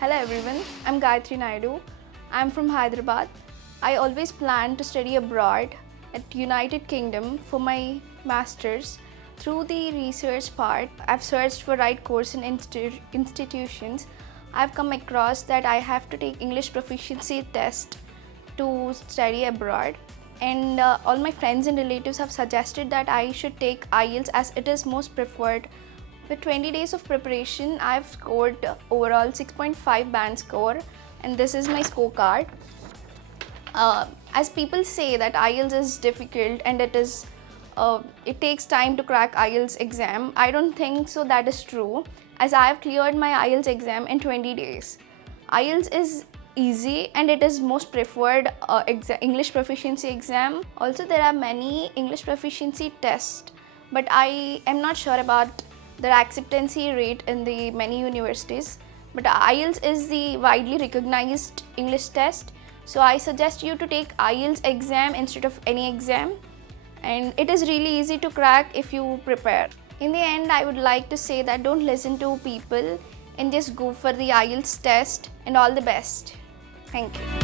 Hello everyone, I'm Gayatri. I'm from Hyderabad. I always planned to study abroad at United Kingdom for my masters. Through the research part, I've searched for right course in institutions. I've come across that I have to take English proficiency test to study abroad, and all my friends and relatives have suggested that I should take IELTS as it is most preferred. With 20 days of preparation, I've scored overall 6.5 band score, and this is my scorecard. As people say that IELTS is difficult and it takes time to crack IELTS exam, I don't think so that is true, as I have cleared my IELTS exam in 20 days. IELTS is easy and it is most preferred English proficiency exam. Also, there are many English proficiency tests, but I am not sure about the acceptancy rate in the many universities. But IELTS is the widely recognized English test, so I suggest you to take IELTS exam instead of any exam, and it is really easy to crack if you prepare. In the end, I would like to say that don't listen to people and just go for the IELTS test, and all the best. Thank you.